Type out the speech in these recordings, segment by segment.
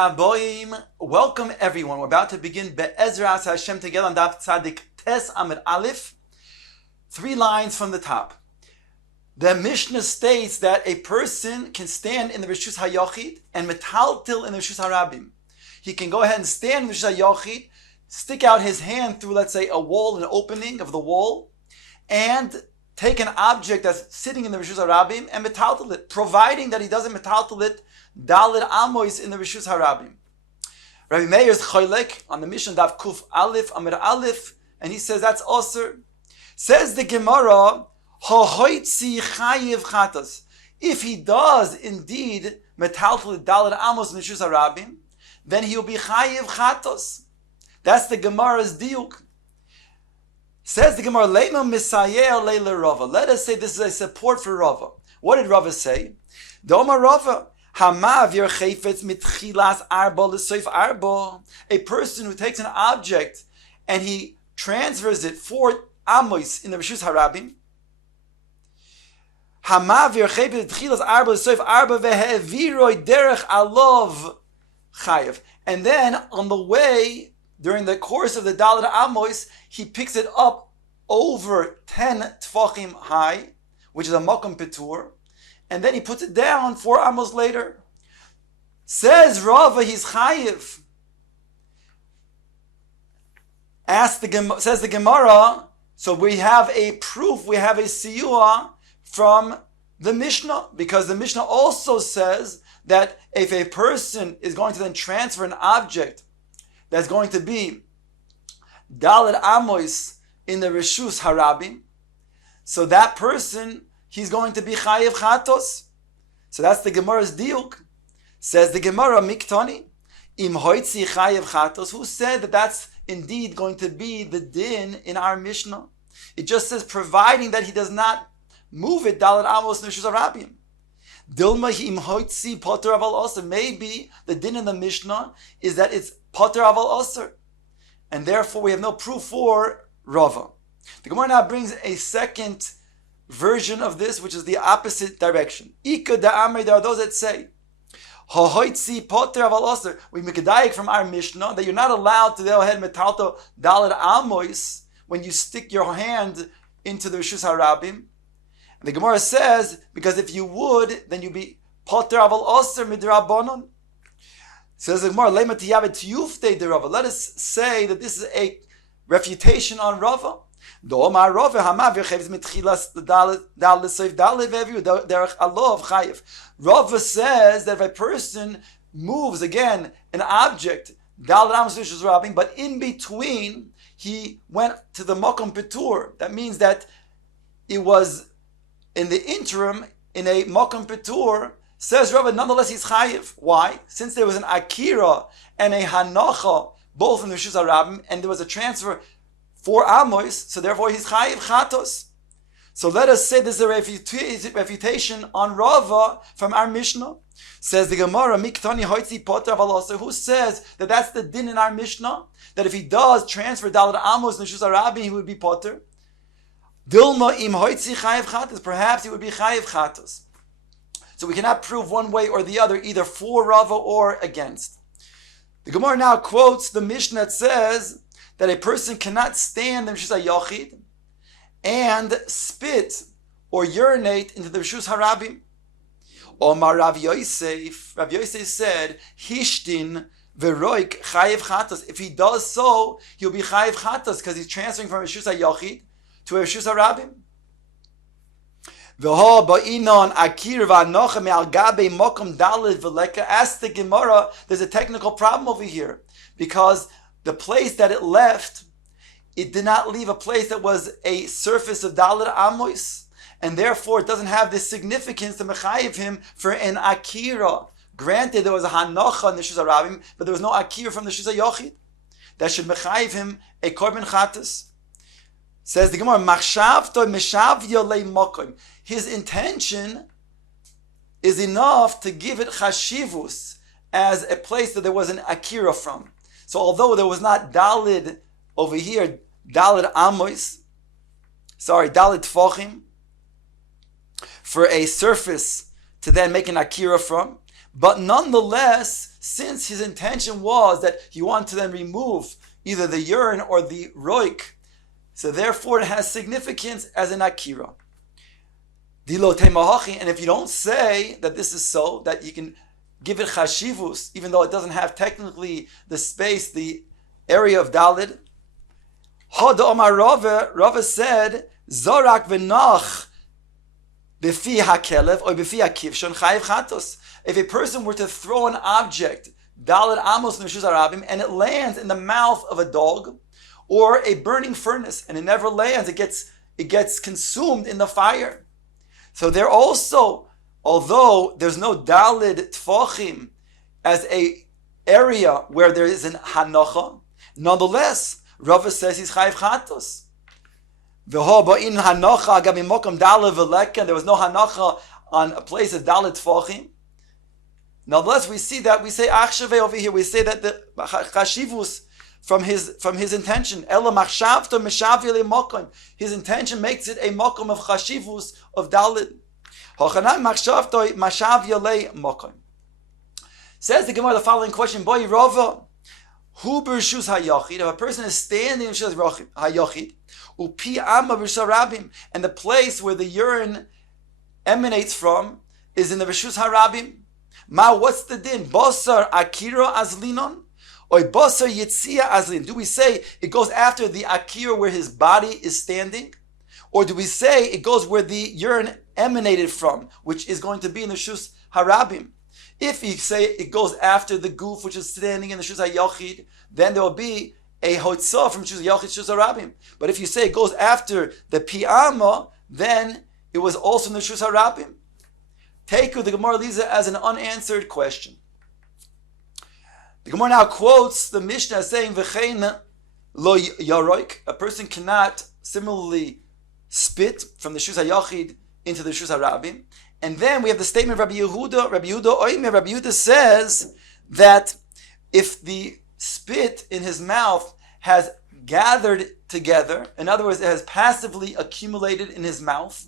Haboim, welcome everyone. We're about to begin Be'ezras Hashem together on Daf Tzadik Tes Amud Aleph. 3 lines from the top. The Mishnah states that a person can stand in the Rishus HaYochid and metaltil in the Rishus HaRabim. He can go ahead and stand in the Rishus HaYochid, stick out his hand through, let's say, a wall, an opening of the wall, and take an object that's sitting in the Rishus HaRabim and metaltil it, providing that he doesn't metaltil it Dalit Amois in the Rishus HaRabim. Rabbi Meir is choylek on the Mishnah Daf Kuf Aleph Amud Aleph, and he says that's osir. Says the Gemara, Hohoitzi chayiv chatas. If he does indeed metaltal Dalit Amos in the Rishus HaRabim, then he will be chayiv chatos. That's the Gemara's diuk. Says the Gemara, Leima misayer leila Rava. Let us say this is a support for Rava. What did Rava say? Doma Rava. A person who takes an object and he transfers it 4 amos in the Rishus HaRabim. And then on the way, during the course of the Dalit Amos, he picks it up over 10 tfachim high, which is a makom petur. And then he puts it down 4 amos later. Says Rava, he's chayiv. Says the Gemara, so we have a proof, we have a siyua from the Mishnah, because the Mishnah also says that if a person is going to then transfer an object that's going to be Dalit Amos in the Rishus HaRabim, so that person, he's going to be chayiv chatos. So that's the Gemara's diuk. Says the Gemara, miktani, im hoitzi chayiv chatos. Who said that that's indeed going to be the din in our Mishnah? It just says, providing that he does not move it, Dalit Amos Rishus HaRabim. Dilma im hoitzi poter aval oser. Maybe the din in the Mishnah is that it's poter aval oser, and therefore we have no proof for Rava. The Gemara now brings a second version of this, which is the opposite direction. Ika da'amri, there are those that say, Hohoitzi poter aval oser. We make a diak from our Mishnah that you're not allowed to go ahead metalto Dalit Amos when you stick your hand into the Rishus HaRabim. And the Gemara says, because if you would, then you'd be poter aval oser midrabanon. Says the Gemara, Lema tiyavet yufte de Rava. Let us say that this is a refutation on Rava. Rava says that if a person moves again an object, but in between he went to the makom petur, that means that it was in the interim in a makom petur. Says Rava, nonetheless he's chayiv. Why? Since there was an akira and a hanacha both in the Rishus HaRabim, and there was a transfer 4 amos, so therefore he's chayiv chatos. So let us say this is a refutation on Rava from our Mishnah. Says the Gemara, miktani hoitzi poter aval oser. Who says that that's the din in our Mishnah? That if he does transfer Dalit Amos in the Rishus HaRabim, he would be poter. Dilma im hoitzi chayiv chatos. Perhaps he would be chayiv chatos. So we cannot prove one way or the other, either for Rava or against. The Gemara now quotes the Mishnah that says that a person cannot stand in Rishus HaYochid and spit or urinate into the Rishus HaRabim. Omar Rav Yosef said, Hishtin v'roik chayiv chatos. If he does so, he'll be chayiv chatos because he's transferring from Rishus HaYochid to a Rishus HaRabim. Ask the Gemara, there's a technical problem over here, because the place that it left, it did not leave a place that was a surface of Dalit Amos, and therefore it doesn't have this significance to mechayiv him for an akira. Granted, there was a hanacha in the Rishus HaRabim, but there was no akira from the Rishus HaYochid that should mechayiv him a korban chatas. Says the Gemara, machshavto meshavyo leimokim. His intention is enough to give it chashivus as a place that there was an akira from. So although there was not Dalid over here, Dalid Amos, Dalid Tfochim, for a surface to then make an akira from, but nonetheless, since his intention was that he wanted to then remove either the urine or the roik, so therefore it has significance as an akira. And if you don't say that this is so, that you can give it chashivus, even though it doesn't have technically the space, the area of Dalid. Hada Omar Rava said, Zorak v'nach b'fi hakelev or b'fi hakivshon chayiv chatos. If a person were to throw an object, Dalid Amos Neshuz Arabim, and it lands in the mouth of a dog or a burning furnace, and it never lands, it gets consumed in the fire. So there also, although there's no Dalid Tfachim as a area where there is an Hanocha, nonetheless, Rava says he's Chayiv Chatos. There was no Hanocha on a place of Dalid Tfachim. Nonetheless, we say Achshave over here, we say that the Chashivus from his intention. His intention makes it a mokum of chashivus of dalid. Says the Gemara the following question: Boy Rava, who b'rshus hayachid? If a person is standing in b'rshus hayachid, upi amma b'rshus harabim, and the place where the urine emanates from is in the b'rshus harabim. What's the din? Basar akira azlinon. Do we say it goes after the akira where his body is standing? Or do we say it goes where the urine emanated from, which is going to be in the Shus Harabim? If you say it goes after the goof, which is standing in the Shus HaYachid, then there will be a hotzah from Shus HaYachid, Shus Harabim. But if you say it goes after the Piyama, then it was also in the Shus Harabim. Take the Gemara leaves it as an unanswered question. The Gemara now quotes the Mishnah saying, "V'chein lo yaroik." A person cannot similarly spit from the Shus HaYachid into the Shus HaRabim. And then we have the statement of Rabbi Yehuda. Rabbi Yehuda says that if the spit in his mouth has gathered together, in other words, it has passively accumulated in his mouth,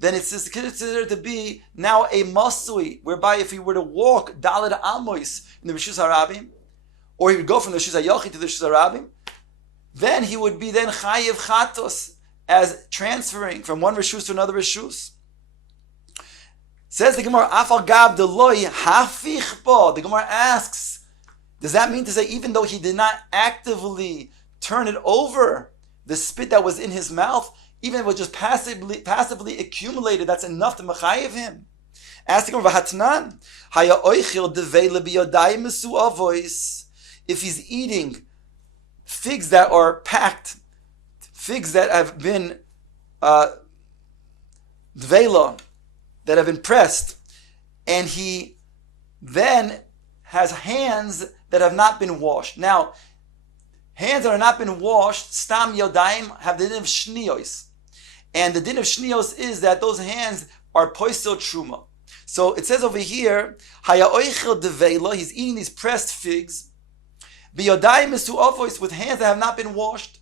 then it's considered to be now a masui, whereby if he were to walk Daled Amois in the Rishus Harabim, or he would go from the Rishus HaYachid to the Rishus Harabim, then he would be then Chayiv Chatos, as transferring from one Rishus to another Rishus. Says the Gemara, Afal Gab Deloy Hafich Bo. The Gemara asks, does that mean to say even though he did not actively turn it over, the spit that was in his mouth, even if it was just passively accumulated, that's enough to mechayiv him? Asking him, if he's eating figs that are packed, figs that have been dvela, that have been pressed, and he then has hands that have not been washed. Now, hands that have not been washed, stam yodayim, have the din of shniyos. And the din of shniyos is that those hands are poisel truma. So it says over here, haya oichel devela, he's eating these pressed figs, biyodayim is to avois, with hands that have not been washed.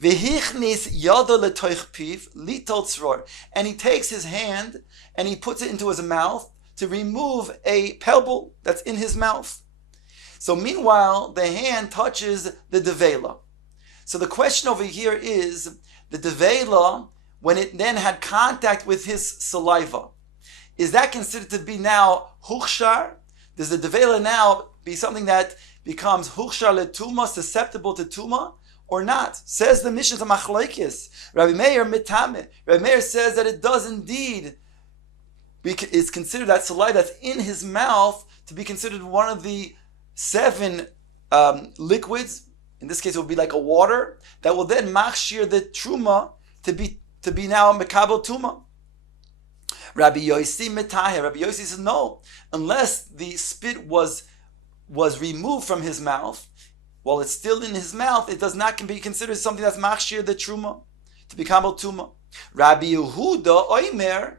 Vehichnis yada letoich piv litol tzror, and he takes his hand and he puts it into his mouth to remove a pebble that's in his mouth. So meanwhile, the hand touches the devela. So the question over here is, the devela, when it then had contact with his saliva, is that considered to be now huchshar? Does the devela now be something that becomes huchshar letuma, susceptible to tuma, or not? Says the Mishnah to Machlokes. Rabbi Meir mitame. Rabbi Meir says that it does indeed. It's considered that saliva that's in his mouth to be considered one of the 7 liquids. In this case, it would be like a water that will then machshir the truma to be now mekabel tuma. Rabbi Yossi mitaher. Rabbi Yossi says no, unless the spit was removed from his mouth, while it's still in his mouth, it does not be considered something that's machshir the truma to be kabel tuma. Rabbi Yehuda oimer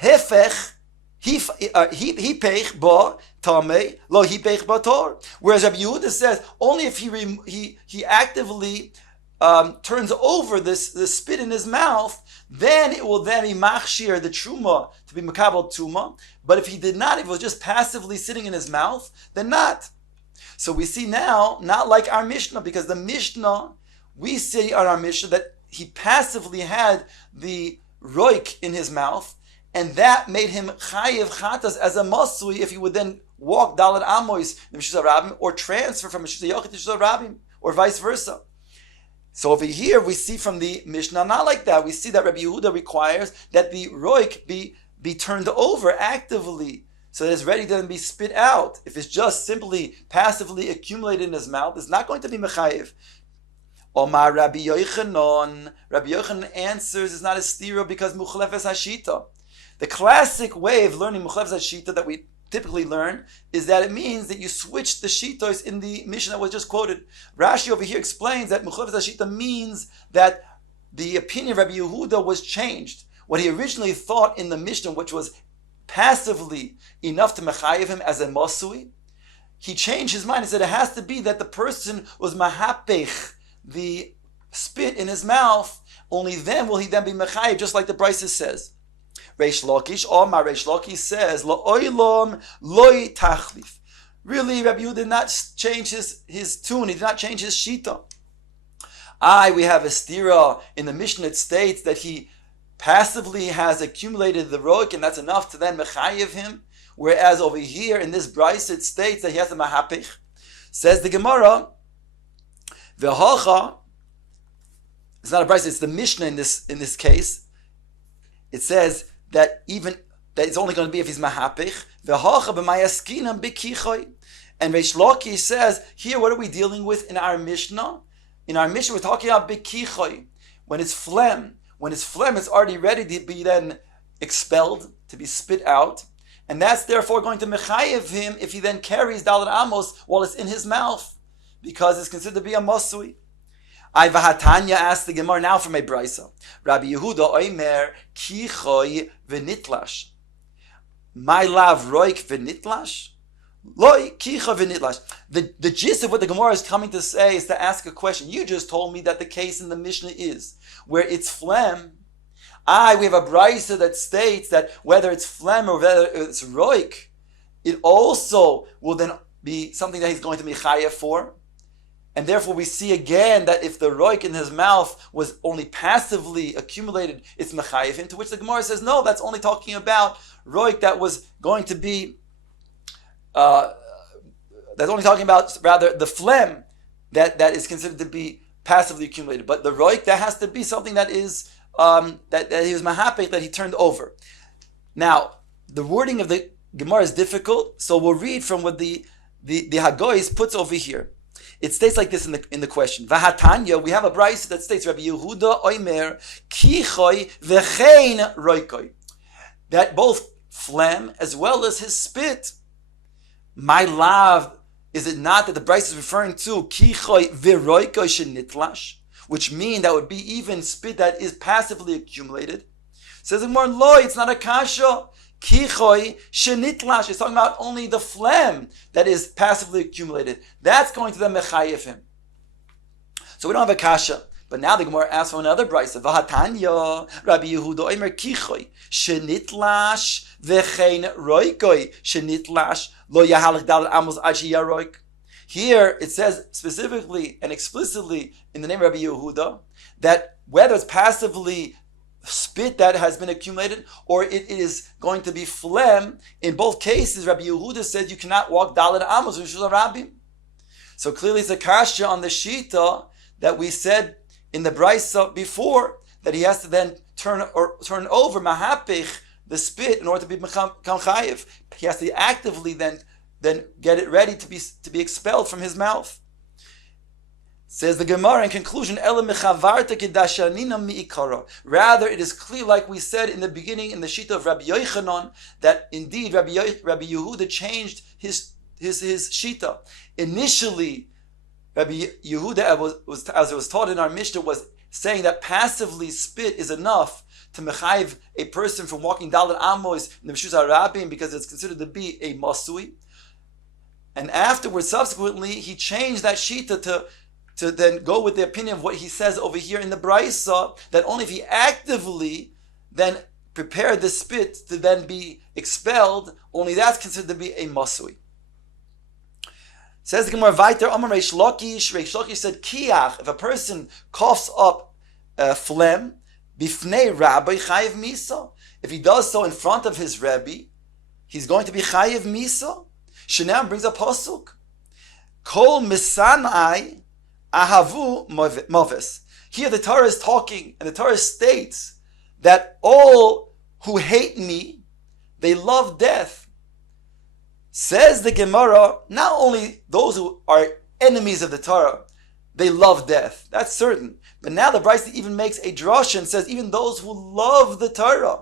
hefech hipech ba tamei lo hipech ba tor. Whereas Rabbi Yehuda says only if he actively turns over the spit in his mouth, then it will then be machshir the truma to be makabel tuma. But if he did not, if it was just passively sitting in his mouth, then not. So we see now, not like our Mishnah, because the Mishnah, we see on our Mishnah that he passively had the roik in his mouth, and that made him chayiv chatas as a masui if he would then walk dalad amois in Meshuzah Rabim, or transfer from Meshuzah Yochid to Meshuzah Rabim, or vice versa. So over here we see from the Mishnah not like that. We see that Rabbi Yehuda requires that the roik be turned over actively, so that it's ready to then be spit out. If it's just simply passively accumulated in his mouth, it's not going to be mechayiv. Omar Rabbi Yochanan. Rabbi Yochanan answers it's not a stira because muchlefes hashita. The classic way of learning muchlefes hashita that we typically learn is that it means that you switch the shitos in the Mishnah that was just quoted. Rashi over here explains that muchlefes hashita means that the opinion of Rabbi Yehuda was changed. What he originally thought in the Mishnah, which was passively enough to mechayiv him as a masui, he changed his mind and said it has to be that the person was mahapech, the spit in his mouth, only then will he then be mechayiv, just like the Brisa says. Reish Lakish, Omar Reish Lakish says, Lo oilom loy tachlif. Really, Rabbi Yehuda did not change his tune, he did not change his shita. We have a stira in the Mishnah. It states that he passively has accumulated the roik, and that's enough to then mechayiv him. Whereas over here in this Brisa it states that he has a mahapich. Says the Gemara, V'hocha, it's not a Brisa, it's the Mishnah in this case. It says that it's only going to be if he's mahapich. V'hocha b'mayaskinam b'kichoy. And Reish Lakish says, here what are we dealing with in our Mishnah? In our Mishnah we're talking about b'kichoy. When it's phlegm, it's already ready to be then expelled, to be spit out. And that's therefore going to mechayev him if he then carries Dalad Amos while it's in his mouth, because it's considered to be a masui. Vahatanya asked the Gemara now from a Brisa. Rabbi Yehuda oimer kichoy v'nitlash. My lav roik v'nitlash? Loi kicha v'nitlash. The gist of what the Gemara is coming to say is to ask a question. You just told me that the case in the Mishnah is where it's phlegm. We have a Brisa that states that whether it's phlegm or whether it's roik, it also will then be something that he's going to be chayav for. And therefore we see again that if the roik in his mouth was only passively accumulated, it's mechayev him, to which the Gemara says, no, that's only talking about roik that was going to be, that's only talking about rather the phlegm that is considered to be passively accumulated. But the roik, that has to be something that is, that he was mahapech, that he turned over. Now, the wording of the Gemara is difficult, so we'll read from what the Hagoyis puts over here. It states like this in the question. Vahatanya, we have a Brisa that states, Rabbi Yehuda oimer kichoy v'chein roikoi. That both phlegm as well as his spit, my lav, is it not that the Brisa is referring to kichoy v'roikoi shenitlash, which mean that would be even spit that is passively accumulated? Says more lo, it's not a kasha. Kichoy shenitlash is talking about only the phlegm that is passively accumulated. That's going to then mechayev him. So we don't have a kasha. But now the Gemara asks for another brisa. Vahatanya, Rabbi Yehuda oimer kichoy shenitlash v'chein roikoi shenitlash lo yahalach dalad amos ad sheyaroik. Here it says specifically and explicitly in the name of Rabbi Yehuda that whether it's passively spit that has been accumulated or it is going to be phlegm, in both cases Rabbi Yehuda said you cannot walk Daled Amos with Meshuzah Rabim. So clearly it's a kasha on the shita that we said in the Brisa before, that he has to then turn over mahapich, the spit, in order to be chayiv. He has to actively then get it ready to be expelled from his mouth. Says the Gemara in conclusion, rather it is clear, like we said in the beginning in the shita of Rabbi Yochanan, that indeed Rabbi Yehuda changed his shita. Initially, Rabbi Yehuda, as it was taught in our Mishnah, was saying that passively spit is enough to mechayiv a person from walking Dalet Amos in the Meshuzah Rabim because it's considered to be a masui. And afterwards, subsequently, he changed that shita to then go with the opinion of what he says over here in the Brisa, that only if he actively then prepared the spit to then be expelled, only that's considered to be a masui. Says the Gemara weiter, Amar Reish Lakish said, Kiach, if a person coughs up phlegm, bifnei rabbi chayiv misa. If he does so in front of his rabbi, he's going to be chayiv misa. Shenam brings a pasuk. Kol misanai ahavu moves. Here the Torah is talking, and the Torah states that all who hate me, they love death. Says the Gemara, not only those who are enemies of the Torah, they love death. That's certain. But now the Brisa even makes a drasha and says even those who love the Torah.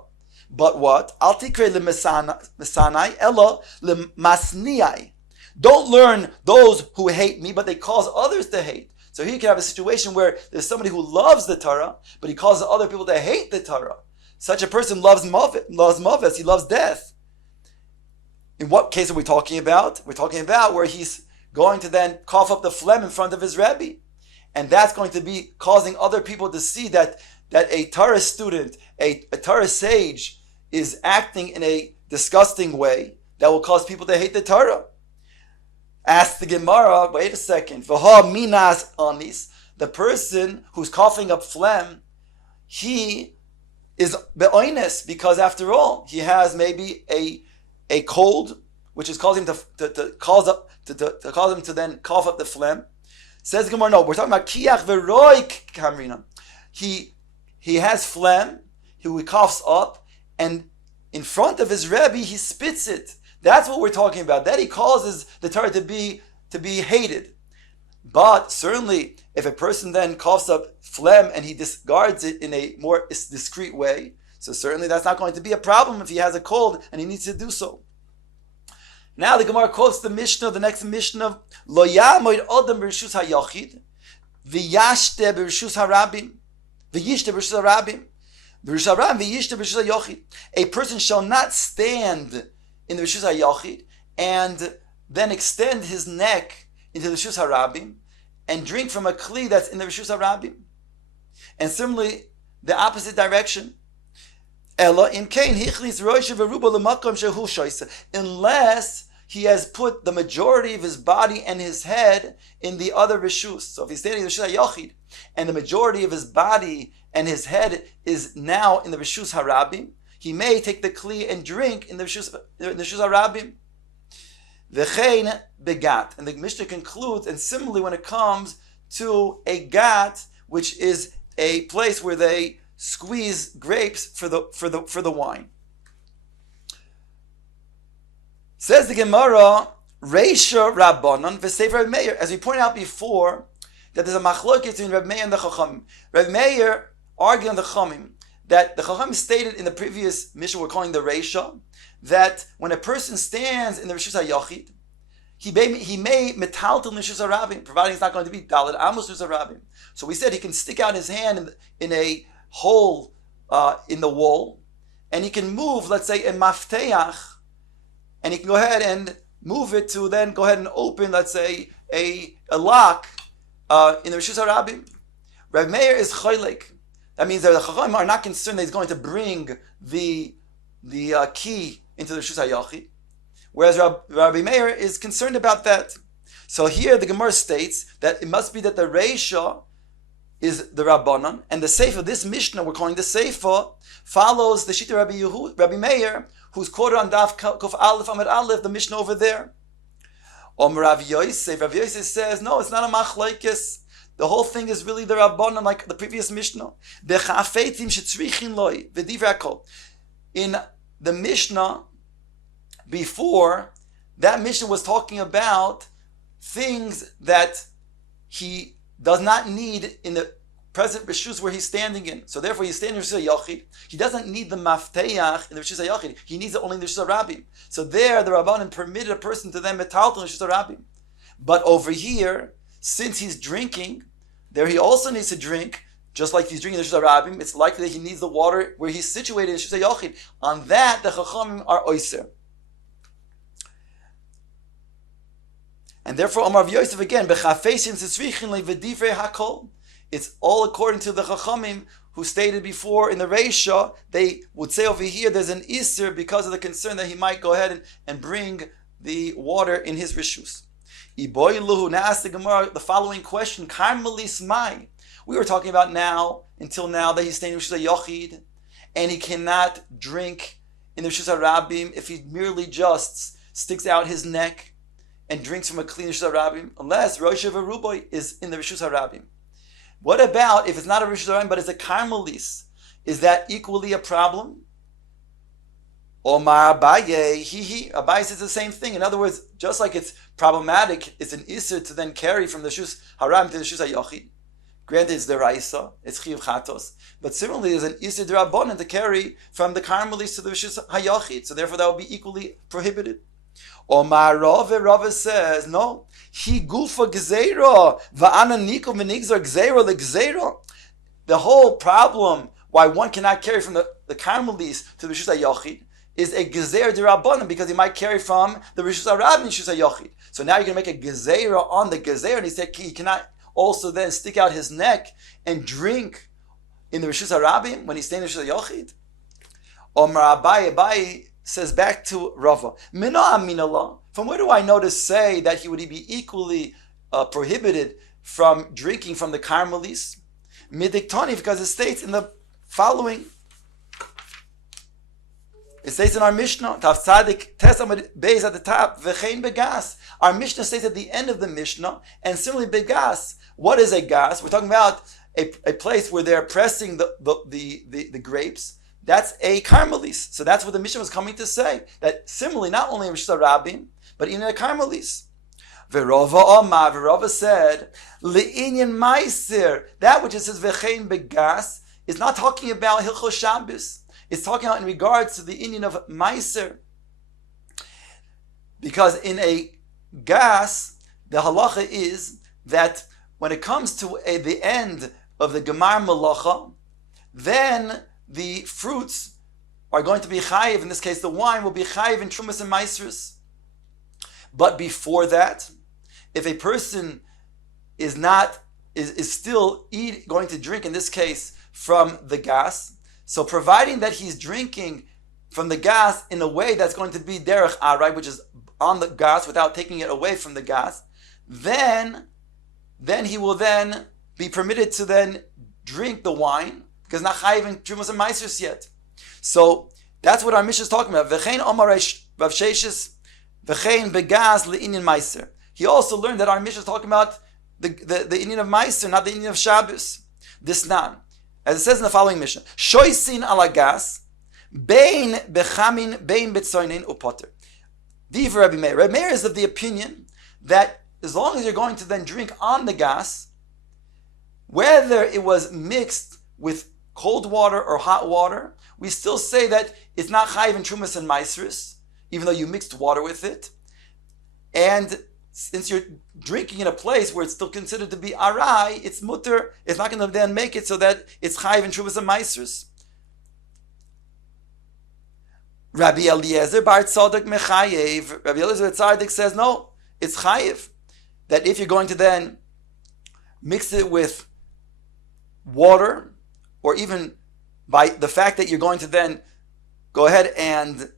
But what? Al tikre lemesanai elo lemasniai. Don't learn those who hate me, but they cause others to hate. So here you can have a situation where there's somebody who loves the Torah, but he causes other people to hate the Torah. Such a person loves maves, he loves death. In what case are we talking about? We're talking about where he's going to then cough up the phlegm in front of his Rebbe. And that's going to be causing other people to see that a Torah student, a Torah sage, is acting in a disgusting way that will cause people to hate the Torah. Ask the Gemara, wait a second, V'ha minas anis, the person who's coughing up phlegm, he is be'oines, because after all, he has maybe a cold, which is causing him to cause him to then cough up the phlegm. Says the Gemara, no, we're talking about kiach v'roik kamrina. He has phlegm, he coughs up, and in front of his Rebbe, he spits it. That's what we're talking about. That he causes the Torah to be hated. But certainly, if a person then coughs up phlegm and he discards it in a more discreet way, so certainly that's not going to be a problem if he has a cold and he needs to do so. Now the Gemara quotes the Mishnah, the next Mishnah, Lo yamoid odem b'rishus hayachid, v'yashte b'rishus harabim, v'yishte b'rishus harabim, b'rishus harabim, v'yishte b'rishus hayachid. A person shall not stand in the Rishus HaYachid and then extend his neck into the Rishus HaRabim and drink from a kli that's in the Rishus HaRabim. And similarly, the opposite direction. Unless he has put the majority of his body and his head in the other Rishus. So if he's standing in the Rishus HaYachid and the majority of his body and his head is now in the Rishus HaRabim, he may take the kli and drink in the Rishus HaRabim. V'chein begat. And the Mishnah concludes, and similarly when it comes to a gat, which is a place where they squeeze grapes for the wine. Says the Gemara, Reisha Rabbanon v'Sefer Rabbi Meir. As we pointed out before, that there's a machlokes between Rabbi Meir and the Chachamim. Rabbi Meir argued on the Chachamim that the Chacham stated in the previous Mishnah, we're calling the Reisha, that when a person stands in the Rishus HaYachid, he may metaltal Rishus HaRabim, providing it's not going to be Daled Amos Rishus HaRabim. So we said he can stick out his hand in a hole in the wall, and he can move, let's say, a mafteach, and he can go ahead and move it to then go ahead and open, let's say, a lock in the Rishus HaRabim. Rabbi Meir is choylek. That means that the Chachamim are not concerned that he's going to bring the key into the Rishus HaYachid, whereas Rabbi Meir is concerned about that. So here the Gemara states that it must be that the Reisha is the Rabbanan, and the Sefer, this Mishnah we're calling the Sefer, follows the Shita Rabbi Meir, who's quoted on Daf Kuf Aleph Amud Aleph, the Mishnah over there. Rav Yosef says, no, it's not a machlokes. The whole thing is really the Rabbanan, like the previous Mishnah. In the Mishnah before, that Mishnah was talking about things that he does not need in the present Rishus where he's standing in. So therefore he's standing in Rishus HaYachid. He doesn't need the Mafteach in the Rishus HaYachid. He needs it only in the Rishus HaRabim. So there the Rabbanan permitted a person to then metaltal in Rishus HaRabim. But over here, since he's drinking, there he also needs to drink, just like he's drinking the Rishus HaRabim. It's likely that he needs the water where he's situated in Rishus HaYachid. On that, the Chachamim are oiser. And therefore, Amar Rav Yosef again, it's all according to the Chachamim who stated before in the Reisha, they would say over here there's an Isser because of the concern that he might go ahead and bring the water in his Rishus. Iboiluhu, now ask the Gemara the following question, Karmelis Mai. We were talking about until now, that he's staying in Rishus HaYochid, and he cannot drink in the Rishus HaRabim if he merely just sticks out his neck and drinks from a clean Rishus HaRabim, unless Rosh Haruboy is in the Rishus HaRabim. What about if it's not a Rishus HaRabim, but it's a Karmelis? Is that equally a problem? Omar Abaye, Abaye says the same thing. In other words, just like it's problematic, it's an Isser to then carry from the Rishus HaRabim to the Rishus HaYochid. Granted, it's deraisa, it's chiyuv chatos, but similarly, there's an isur derabanan to carry from the karmelis to the rishus hayachid, so therefore that would be equally prohibited. Omar Rava says, no, he gufa gzeira va'ana nikol v'nigzar gzeira legzeira. The whole problem why one cannot carry from the karmelis to the rishus hayachid is a gezer derabanan, because he might carry from the rishus harabim rishus hayachid. So now you're going to make a gezeira on the gezer, and he said he cannot also then stick out his neck and drink in the Rishus HaRabim when he's staying in the Rishus HaYochid? Omar Abaye says back to Rava, Mina aminallah, from where do I know to say that he would be equally prohibited from drinking from the Karmelis? Midiktani, because it states in the following, it states in our Mishnah, Tav Tzadik Tesamad Beis at the top, V'chein Begas. Our Mishnah states at the end of the Mishnah, and similarly Begas. What is a gas? We're talking about a place where they're pressing the grapes. That's a Karmelis. So that's what the Mishnah was coming to say. That similarly, not only in Rishus HaRabim, but even a Karmelis. V'Rava said, Le'inyan Meiser, that which it says V'chein Begas, is not talking about Hilchos Shabbos. It's talking about in regards to the Indian of Meiser. Because in a gas, the halacha is that when it comes to the end of the Gemar Malacha, then the fruits are going to be chayiv. In this case, the wine will be chayiv in Trumas and Meisers. But before that, if a person is still going to drink, in this case, from the gas, so providing that he's drinking from the gas in a way that's going to be derech arai, which is on the gas without taking it away from the gas, then he will then be permitted to then drink the wine, because not chayiv in Trumas and Meisers yet. So that's what our Mishnah is talking about. V'chein Omar Rav Sheshes, v'chein begas le'inyan Meiser. He also learned that our Mishnah is talking about the Indian of Meiser, not the Indian of Shabbos. This nan. As it says in the following Mishnah, Shoisin alagas, bein bechamin, bein betzoinin upoter. Div Rabbi Meir. Rabbi Meir is of the opinion that as long as you're going to then drink on the gas, whether it was mixed with cold water or hot water, we still say that it's not chayiv in Trumas and Meisers, even though you mixed water with it. And since you're drinking in a place where it's still considered to be arai, it's mutter, it's not going to then make it so that it's chayiv in Trumas and Meisers. Rabbi Eliezer Bar Tzadok mechayev. Rabbi Eliezer Bar Tzadok says no, it's chayiv. That if you're going to then mix it with water, or even by the fact that you're going to then go ahead and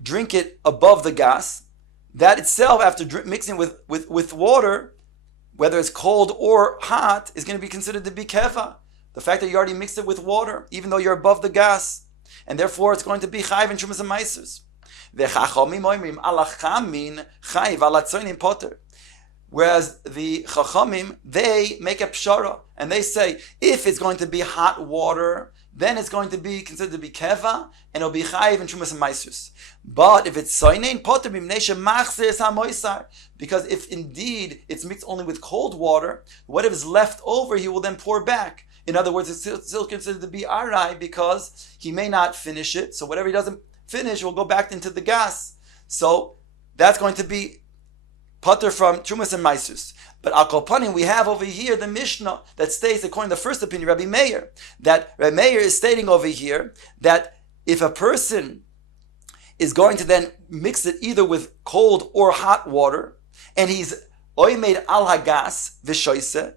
drink it above the gas, that itself, after mixing with water, whether it's cold or hot, is going to be considered to be keva. The fact that you already mixed it with water, even though you're above the gas, and therefore it's going to be chayiv in Trumas and Meisers. Whereas the Chachamim, they make a pshara, and they say, if it's going to be hot water, then it's going to be considered to be keva, and it'll be chayiv in Trumas and Meisers. But if it's soinein poter b'mnei machzir samoisar, because if indeed it's mixed only with cold water, whatever is left over, he will then pour back. In other words, it's still considered to be arai, because he may not finish it, so whatever he doesn't finish will go back into the gas. So that's going to be potter from Trumas and Meisers. But Al Kolpanim, we have over here the Mishnah that states, according to the first opinion, Rabbi Meir, that Rabbi Meir is stating over here that if a person is going to then mix it either with cold or hot water, and he's oimed al hagas v'shoise,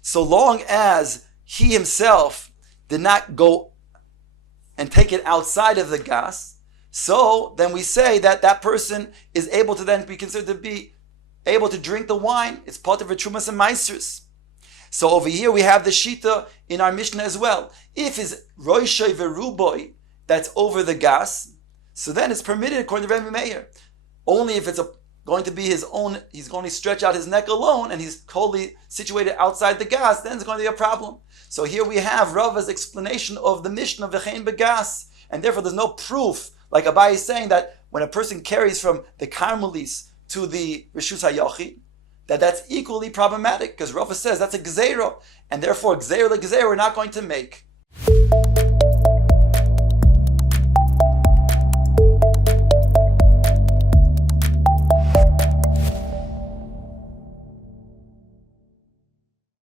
so long as he himself did not go and take it outside of the gas, so then we say that that person is able to then be considered to be able to drink the wine. It's part of Trumas and Meisers. So over here we have the Shita in our Mishnah as well. If it's Roishay Veruboy, that's over the gas, so then it's permitted according to Rebbe Meir. Only if it's going to be his own, he's going to stretch out his neck alone and he's totally situated outside the gas, then it's going to be a problem. So here we have Rava's explanation of the Mishnah V'chein Begas, and therefore there's no proof, like Abai is saying, that when a person carries from the Karmelis to the Rishus HaYachid, that's equally problematic, because Rava says that's a Gzeira, and therefore Gzeira le Gzeira we're not going to make.